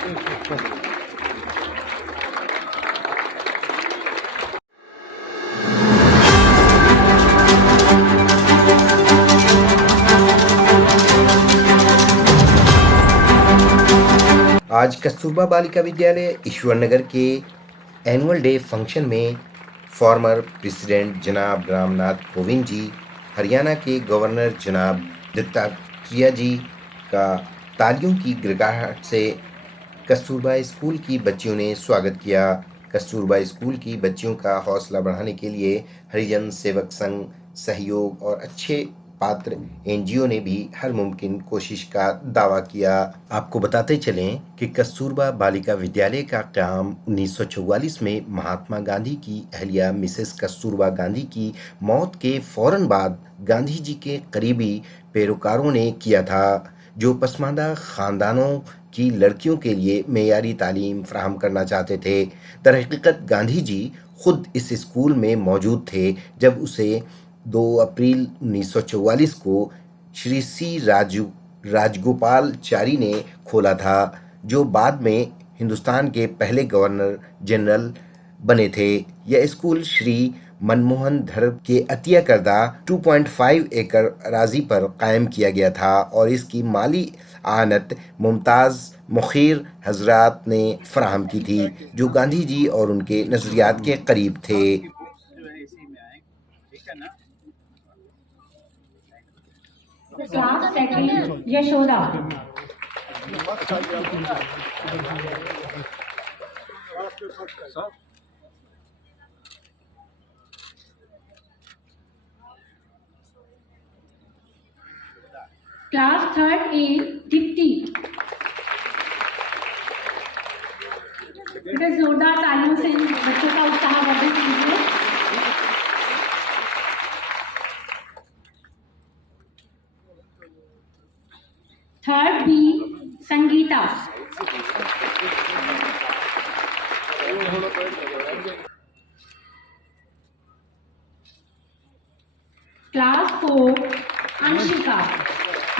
आज कस्तूरबा बालिका विद्यालय ईश्वरनगर के annual day function में फॉर्मर प्रेसिडेंट जनाब रामनाथ कोविंद जी, हरियाणा के गवर्नर जनाब दत्तात्रेय जी का तालियों की गिड़गिड़ाहट से कस्तूरबा स्कूल की बच्चियों ने स्वागत किया। कस्तूरबा स्कूल की बच्चियों का हौसला बढ़ाने के लिए हरिजन सेवक संघ, सहयोग और अच्छे पात्र एनजीओ ने भी हर मुमकिन कोशिश का दावा किया। आपको बताते चलें कि कस्तूरबा बालिका विद्यालय का क़याम 1944 में महात्मा गांधी की अहलिया मिसेस कस्तूरबा गांधी की मौत के फौरन बाद गांधी जी के करीबी पैरोकारों ने किया था, जो पसमानदा ख़ानदानों की लड़कियों के लिए मेयारी तालीम फराहम करना चाहते थे। दरहकीकत गांधी जी खुद इस स्कूल में मौजूद थे जब उसे 2 अप्रैल 1944 को श्री सी राजगोपालचारी ने खोला था, जो बाद में हिंदुस्तान के पहले गवर्नर जनरल बने थे। यह स्कूल श्री मनमोहन धर्म के अतिया करदा 2.5 एकड़ अराजी पर कायम किया गया था और इसकी माली आनत मुमताज़ मुखीर हजरात ने फराहम की थी, जो गांधी जी और उनके नज़रियात के करीब थे। Class second Yashoda. Class third A Deepti. बेटा जोरदार तालियों से बच्चों का उत्साह वर्धित कीजिए। Third B Sangeeta. Class 4 Anshika.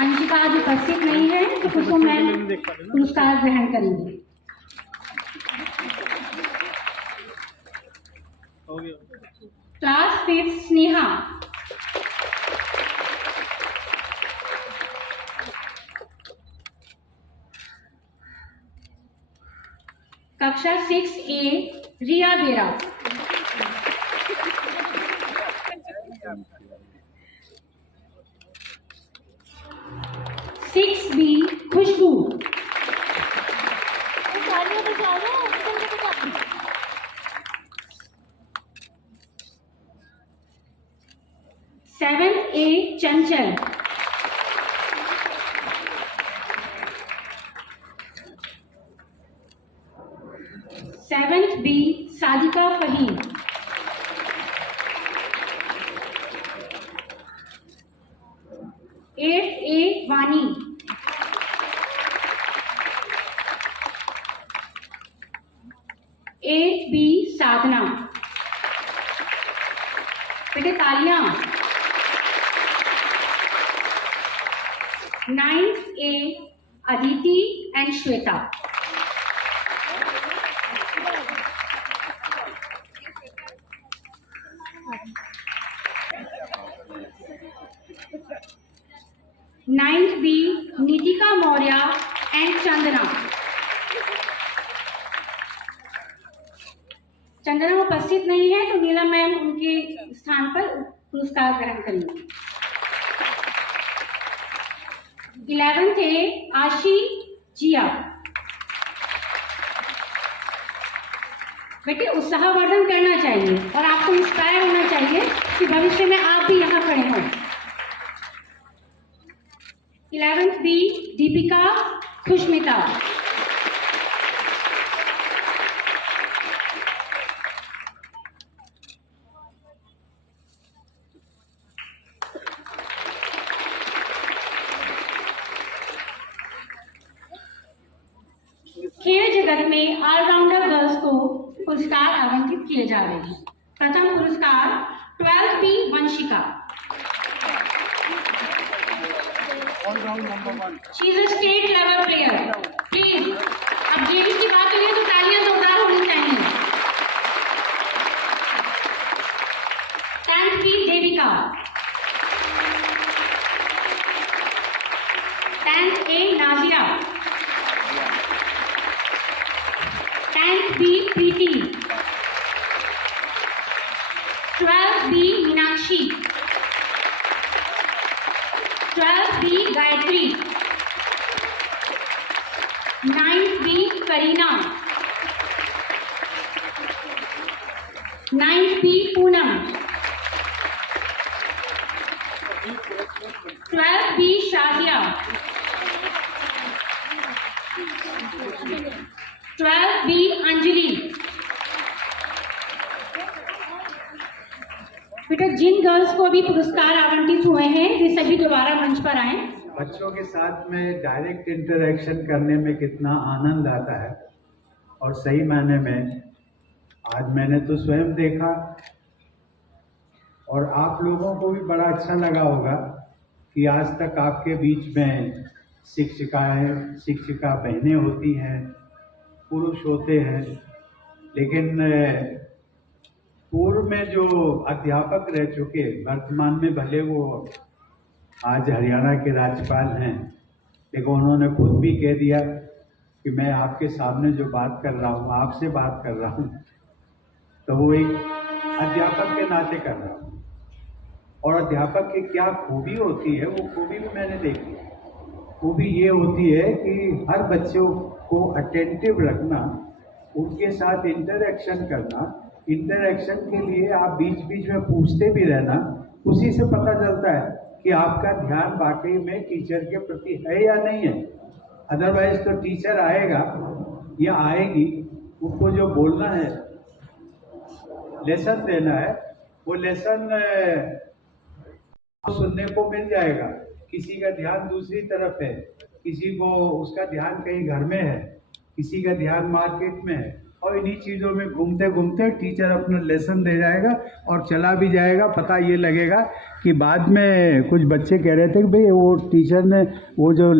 Anshika आज उपस्थित नहीं है तो कुसुम मैम पुरस्कार ग्रहण करेंगे। क्लास 5 स्नेहा। कक्षा 6A Riya Bera. Six B Khushboo. Seventh A Chanchal. Seventh B Sadiqa Faheem. Eighth A Vani. Eighth B Sadhana. बेटे तालियां। Ninth A Aditi and Shweta. Ninth B Nitika Maurya and Chandana. Chandana उपस्थित नहीं है तो नीलम मैम उनके स्थान पर पुरस्कार ग्रहण करेंगे। 11th ए आशी जिया। बेटे उत्साहवर्धन करना चाहिए और आपको इंस्पायर होना चाहिए कि भविष्य में आप भी यहाँ खड़े हों। 11th B Deepika खुशमिता। खेल जगत में ऑलराउंडर गर्ल्स को पुरस्कार आवंटित किए जा रहे हैं। प्रथम पुरस्कार 12th B Vanshika. She is a state level player. Please अब जेडी की बात करिए तो तालियां जोरदार होनी चाहिए। 10th की Devika, 10th A Nazia, 10th B Preeti, 12th B Meenakshi, 12th B Gayatri, 9th B Kareena, 9th B Poonam, 12th B Shazia, 12th B Anjali. बेटा जिन गर्ल्स को अभी पुरस्कार आवंटित हुए हैं वे सभी दोबारा मंच पर आए। बच्चों के साथ में डायरेक्ट इंटरेक्शन करने में कितना आनंद आता है, और सही मायने में आज मैंने तो स्वयं देखा और आप लोगों को भी बड़ा अच्छा लगा होगा कि आज तक आपके बीच में शिक्षिका बहनें होती हैं, पुरुष होते हैं, लेकिन पूर्व में जो अध्यापक रह चुके, वर्तमान में भले वो आज हरियाणा के राज्यपाल हैं, लेकिन उन्होंने खुद भी कह दिया कि मैं आपके सामने जो बात कर रहा हूँ, आपसे बात कर रहा हूँ, तो वो एक अध्यापक के नाते कर रहा हूँ। और अध्यापक की क्या खूबी होती है, वो खूबी भी मैंने देखी। खूबी ये होती है कि हर बच्चों को अटेंटिव रखना, उनके साथ इंटरेक्शन करना। इंटरेक्शन के लिए आप बीच बीच में पूछते भी रहना, उसी से पता चलता है कि आपका ध्यान वाकई में टीचर के प्रति है या नहीं है। अदरवाइज तो टीचर आएगा या आएगी, उसको जो बोलना है, लेसन देना है, वो लेसन सुनने को मिल जाएगा। किसी का ध्यान दूसरी तरफ है, किसी को उसका ध्यान कहीं घर में है, किसी का ध्यान मार्केट में है, और इन्हीं चीज़ों में घूमते घूमते टीचर अपना लेसन दे जाएगा और चला भी जाएगा। पता ये लगेगा कि बाद में कुछ बच्चे कह रहे थे कि भाई वो टीचर ने वो जो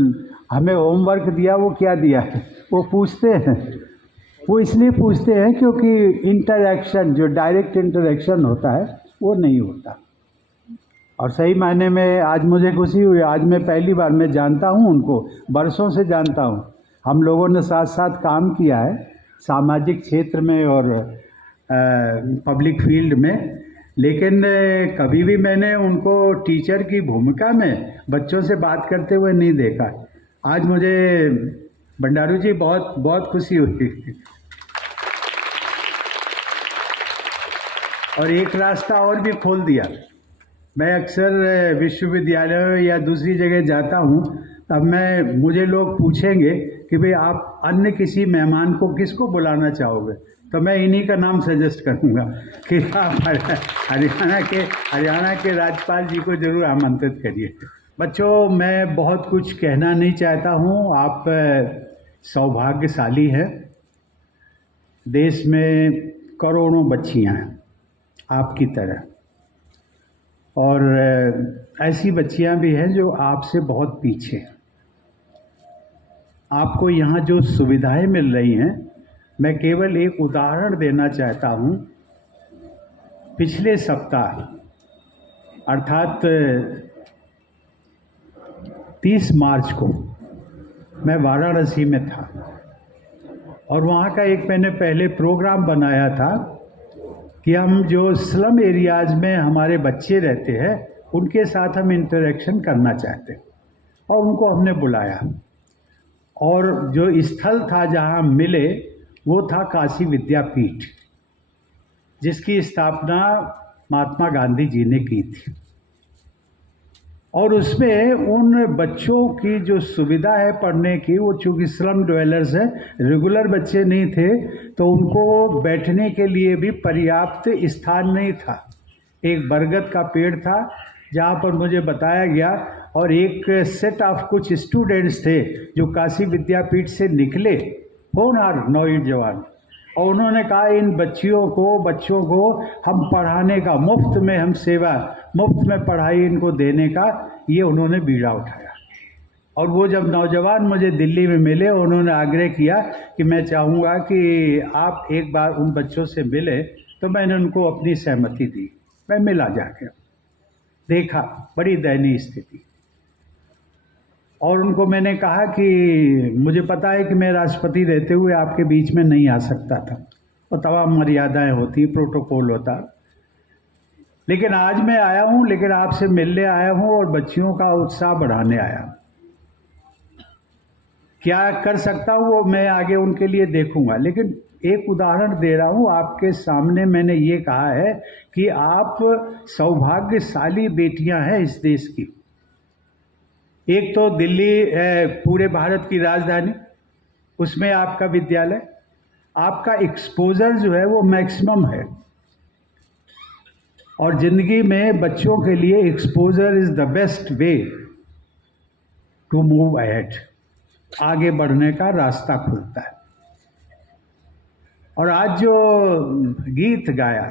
हमें होमवर्क दिया वो क्या दिया है। वो पूछते हैं, वो इसलिए पूछते हैं क्योंकि इंटरेक्शन, जो डायरेक्ट इंटरेक्शन होता है वो नहीं होता। और सही मायने में आज मुझे खुशी हुई, आज मैं पहली बार, मैं जानता हूँ उनको, बरसों से जानता हूँ, हम लोगों ने साथ साथ काम किया है सामाजिक क्षेत्र में और पब्लिक फील्ड में, लेकिन कभी भी मैंने उनको टीचर की भूमिका में बच्चों से बात करते हुए नहीं देखा। आज मुझे भंडारू जी बहुत बहुत खुशी हुई। और एक रास्ता और भी खोल दिया। मैं अक्सर विश्वविद्यालयों या दूसरी जगह जाता हूँ, तब मुझे लोग पूछेंगे कि भाई आप अन्य किसी मेहमान को किसको बुलाना चाहोगे, तो मैं इन्हीं का नाम सजेस्ट करूँगा कि आप हरियाणा के राज्यपाल जी को जरूर आमंत्रित करिए। बच्चों, मैं बहुत कुछ कहना नहीं चाहता हूँ। आप सौभाग्यशाली हैं। देश में करोड़ों बच्चियाँ हैं आपकी तरह, और ऐसी बच्चियाँ भी हैं जो आपसे बहुत पीछे हैं। आपको यहाँ जो सुविधाएं मिल रही हैं, मैं केवल एक उदाहरण देना चाहता हूँ। पिछले सप्ताह अर्थात 30 मार्च को मैं वाराणसी में था, और वहाँ का एक मैंने पहले प्रोग्राम बनाया था कि हम जो स्लम एरियाज़ में हमारे बच्चे रहते हैं उनके साथ हम इंटरेक्शन करना चाहते हैं, और उनको हमने बुलाया। और जो स्थल था जहाँ मिले वो था काशी विद्यापीठ, जिसकी स्थापना महात्मा गांधी जी ने की थी। और उसमें उन बच्चों की जो सुविधा है पढ़ने की, वो चूँकि स्लम ड्वेलर्स हैं, रेगुलर बच्चे नहीं थे, तो उनको बैठने के लिए भी पर्याप्त स्थान नहीं था। एक बरगद का पेड़ था जहाँ पर मुझे बताया गया, और एक सेट ऑफ कुछ स्टूडेंट्स थे जो काशी विद्यापीठ से निकले, होनहार नौजवान, और उन्होंने कहा इन बच्चों को हम पढ़ाने का, मुफ्त में हम सेवा, मुफ्त में पढ़ाई इनको देने का, ये उन्होंने बीड़ा उठाया। और वो जब नौजवान मुझे दिल्ली में मिले, उन्होंने आग्रह किया कि मैं चाहूँगा कि आप एक बार उन बच्चों से मिले, तो मैंने उनको अपनी सहमति दी। मैं मिला जाकर, देखा बड़ी दयनीय स्थिति, और उनको मैंने कहा कि मुझे पता है कि मैं राष्ट्रपति रहते हुए आपके बीच में नहीं आ सकता था, और तमाम मर्यादाएं होती, प्रोटोकॉल होता, लेकिन आज मैं आया हूँ, लेकिन आपसे मिलने आया हूँ और बच्चियों का उत्साह बढ़ाने आया हूँ। क्या कर सकता हूँ वो मैं आगे उनके लिए देखूंगा, लेकिन एक उदाहरण दे रहा हूँ आपके सामने। मैंने ये कहा है कि आप सौभाग्यशाली बेटियां हैं इस देश की। एक तो दिल्ली पूरे भारत की राजधानी, उसमें आपका विद्यालय, आपका एक्सपोजर जो है वो मैक्सिमम है, और जिंदगी में बच्चों के लिए exposure is the best way to move ahead. आगे बढ़ने का रास्ता खुलता है। और आज जो गीत गाया,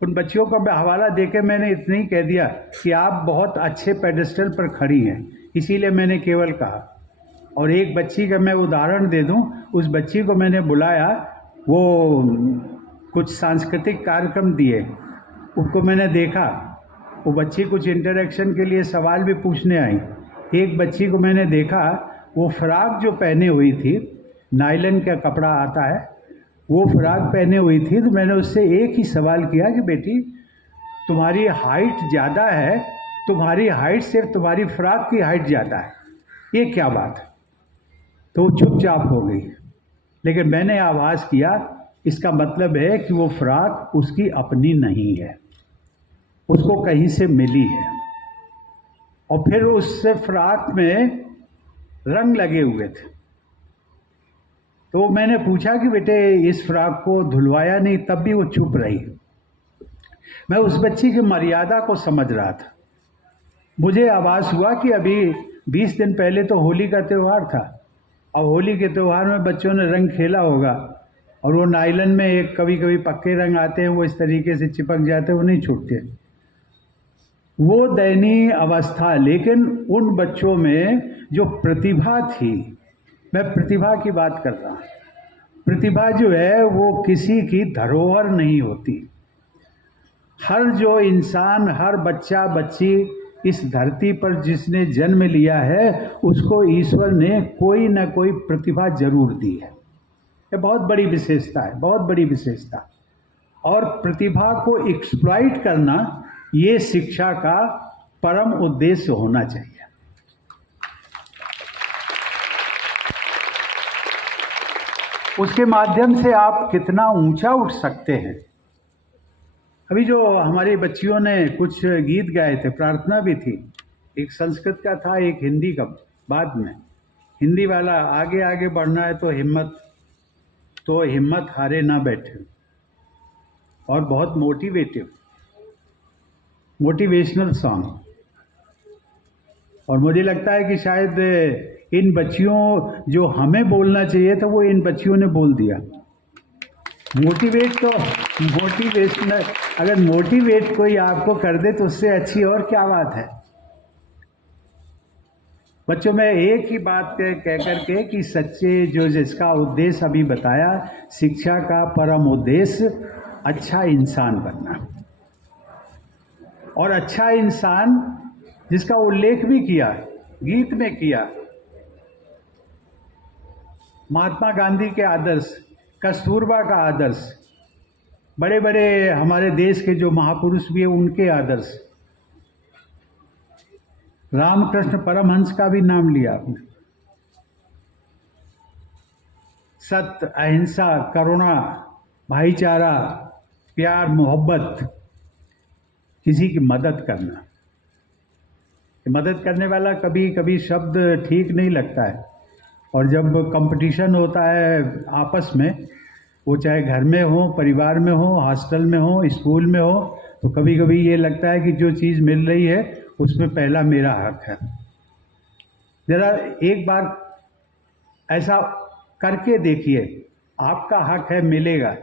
उन बच्चियों का मैं हवाला देके मैंने इतना ही कह दिया कि आप बहुत अच्छे पेडेस्टल पर खड़ी हैं, इसीलिए मैंने केवल कहा। और एक बच्ची का मैं उदाहरण दे दूं, उस बच्ची को मैंने बुलाया, वो कुछ सांस्कृतिक कार्यक्रम दिए, उसको मैंने देखा, वो बच्ची कुछ इंटरेक्शन के लिए सवाल भी पूछने आई। एक बच्ची को मैंने देखा, वो फ्रॉक जो पहने हुई थी, नायलन का कपड़ा आता है, वो फ्रॉक पहने हुई थी, तो मैंने उससे एक ही सवाल किया कि बेटी तुम्हारी हाइट ज़्यादा है, तुम्हारी हाइट सिर्फ तुम्हारी फ्रॉक की हाइट ज़्यादा है, ये क्या बात है? तो वो चुपचाप हो गई। लेकिन मैंने आभास किया, इसका मतलब है कि वो फ्रॉक उसकी अपनी नहीं है, उसको कहीं से मिली है, और फिर उससे फ्रॉक में रंग लगे हुए थे। तो मैंने पूछा कि बेटे इस फ्रॉक को धुलवाया नहीं, तब भी वो चुप रही। मैं उस बच्ची की मर्यादा को समझ रहा था। मुझे आभास हुआ कि अभी 20 दिन पहले तो होली का त्यौहार था, और होली के त्यौहार में बच्चों ने रंग खेला होगा, और वो नायलन में एक कभी कभी पक्के रंग आते हैं, वो इस तरीके से चिपक जाते हैं, वो नहीं छूटते। वो दयनीय अवस्था। लेकिन उन बच्चों में जो प्रतिभा थी, मैं प्रतिभा की बात कर रहा हूँ, प्रतिभा जो है वो किसी की धरोहर नहीं होती। हर जो इंसान, हर बच्चा बच्ची इस धरती पर जिसने जन्म लिया है, उसको ईश्वर ने कोई ना कोई प्रतिभा जरूर दी है। ये बहुत बड़ी विशेषता है, बहुत बड़ी विशेषता। और प्रतिभा को एक्सप्लॉइट करना, ये शिक्षा का परम उद्देश्य होना चाहिए। उसके माध्यम से आप कितना ऊंचा उठ सकते हैं। अभी जो हमारी बच्चियों ने कुछ गीत गाए थे, प्रार्थना भी थी, एक संस्कृत का था, एक हिंदी का। बाद में हिंदी वाला, आगे आगे बढ़ना है तो हिम्मत हारे ना बैठे, और बहुत मोटिवेशनल सॉन्ग। और मुझे लगता है कि शायद इन बच्चियों, जो हमें बोलना चाहिए था, वो इन बच्चियों ने बोल दिया। मोटिवेशनल, अगर मोटिवेट कोई आपको कर दे तो उससे अच्छी और क्या बात है। बच्चों में एक ही बात कह करके कि सच्चे, जो जिसका उद्देश्य अभी बताया, शिक्षा का परम उद्देश्य अच्छा इंसान बनना, और अच्छा इंसान जिसका उल्लेख भी किया, गीत में किया, महात्मा गांधी के आदर्श, कस्तूरबा का आदर्श, बड़े बड़े हमारे देश के जो महापुरुष भी हैं उनके आदर्श, रामकृष्ण परमहंस का भी नाम लिया आपने। सत्य, अहिंसा, करुणा, भाईचारा, प्यार, मोहब्बत, किसी की मदद करना। मदद करने वाला कभी कभी शब्द ठीक नहीं लगता है, और जब कंपटीशन होता है आपस में, वो चाहे घर में हो, परिवार में हो, हॉस्टल में हो, स्कूल में हो, तो कभी कभी ये लगता है कि जो चीज़ मिल रही है उसमें पहला मेरा हक है। ज़रा एक बार ऐसा करके देखिए, आपका हक है, मिलेगा।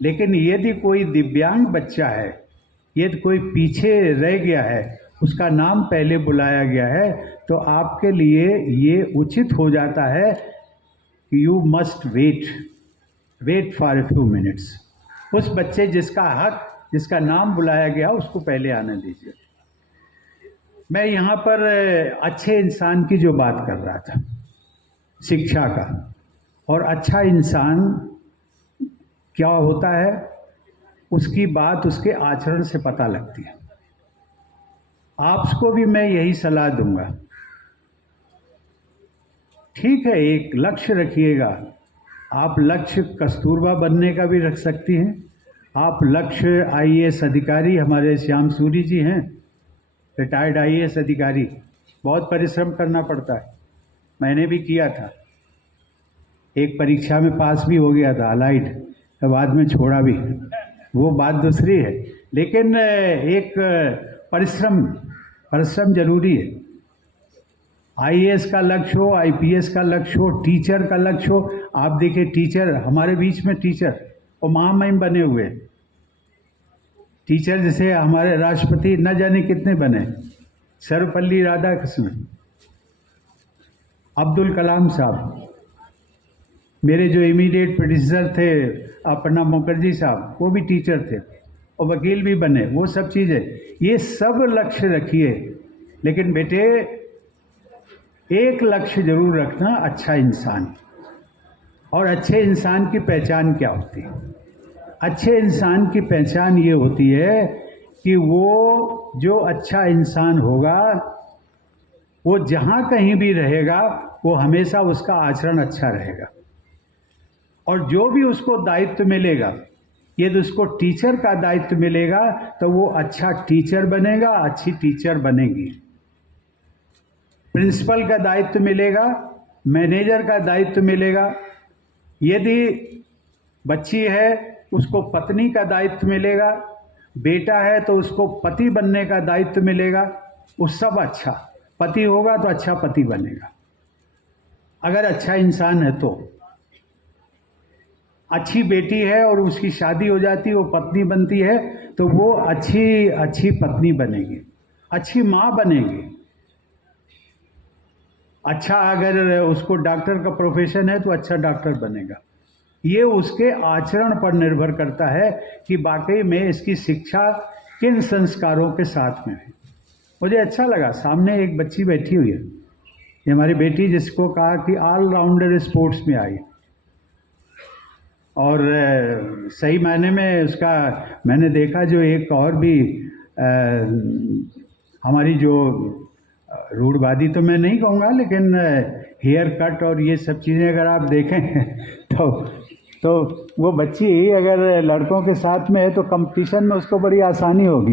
लेकिन यदि कोई दिव्यांग बच्चा है, यदि कोई पीछे रह गया है, उसका नाम पहले बुलाया गया है, तो आपके लिए ये उचित हो जाता है कि you must wait for a few minutes. उस बच्चे जिसका नाम बुलाया गया उसको पहले आने दीजिए। मैं यहाँ पर अच्छे इंसान की जो बात कर रहा था, शिक्षा का, और अच्छा इंसान क्या होता है उसकी बात उसके आचरण से पता लगती है। आपको भी मैं यही सलाह दूंगा, ठीक है एक लक्ष्य रखिएगा। आप लक्ष्य कस्तूरबा बनने का भी रख सकती हैं। आप लक्ष्य आईएएस अधिकारी, हमारे श्याम सूरी जी हैं रिटायर्ड आईएएस अधिकारी, बहुत परिश्रम करना पड़ता है, मैंने भी किया था, एक परीक्षा में पास भी हो गया था अलाइड, बाद में छोड़ा भी, वो बात दूसरी है। लेकिन एक परिश्रम जरूरी है। आईएएस का लक्ष्य हो, आईपीएस का लक्ष्य हो, टीचर का लक्ष्य हो। आप देखिए टीचर, हमारे बीच में टीचर और महामहिम बने हुए टीचर, जैसे हमारे राष्ट्रपति न जाने कितने बने, सर्वपल्ली राधाकृष्णन, अब्दुल कलाम साहब, मेरे जो इमीडिएट प्रेडिसेसर थे प्रणब मुखर्जी साहब, वो भी टीचर थे और वकील भी बने, वो सब चीज़ें, ये सब लक्ष्य रखिए। लेकिन बेटे एक लक्ष्य जरूर रखना, अच्छा इंसान। और अच्छे इंसान की पहचान क्या होती है? अच्छे इंसान की पहचान ये होती है कि वो जो अच्छा इंसान होगा वो जहाँ कहीं भी रहेगा वो हमेशा उसका आचरण अच्छा रहेगा, और जो भी उसको दायित्व मिलेगा, यदि उसको टीचर का दायित्व मिलेगा तो वो अच्छा टीचर बनेगा, अच्छी टीचर बनेगी। प्रिंसिपल का दायित्व मिलेगा, मैनेजर का दायित्व मिलेगा, यदि बच्ची है उसको पत्नी का दायित्व मिलेगा, बेटा है तो उसको पति बनने का दायित्व मिलेगा। वो सब अच्छा पति होगा तो अच्छा पति बनेगा, अगर अच्छा इंसान है तो। अच्छी बेटी है और उसकी शादी हो जाती है, वो पत्नी बनती है, तो वो अच्छी पत्नी बनेगी, अच्छी माँ बनेगी। अच्छा अगर उसको डॉक्टर का प्रोफेशन है तो अच्छा डॉक्टर बनेगा। ये उसके आचरण पर निर्भर करता है कि वाकई में इसकी शिक्षा किन संस्कारों के साथ में है। मुझे अच्छा लगा, सामने एक बच्ची बैठी हुई है, ये हमारी बेटी, जिसको कहा कि ऑलराउंडर स्पोर्ट्स में आई, और सही मायने में उसका मैंने देखा। जो एक और भी हमारी जो रूढ़वादी तो मैं नहीं कहूँगा, लेकिन हेयर कट और ये सब चीज़ें अगर आप देखें तो वो बच्ची अगर लड़कों के साथ में है तो कंपटीशन में उसको बड़ी आसानी होगी।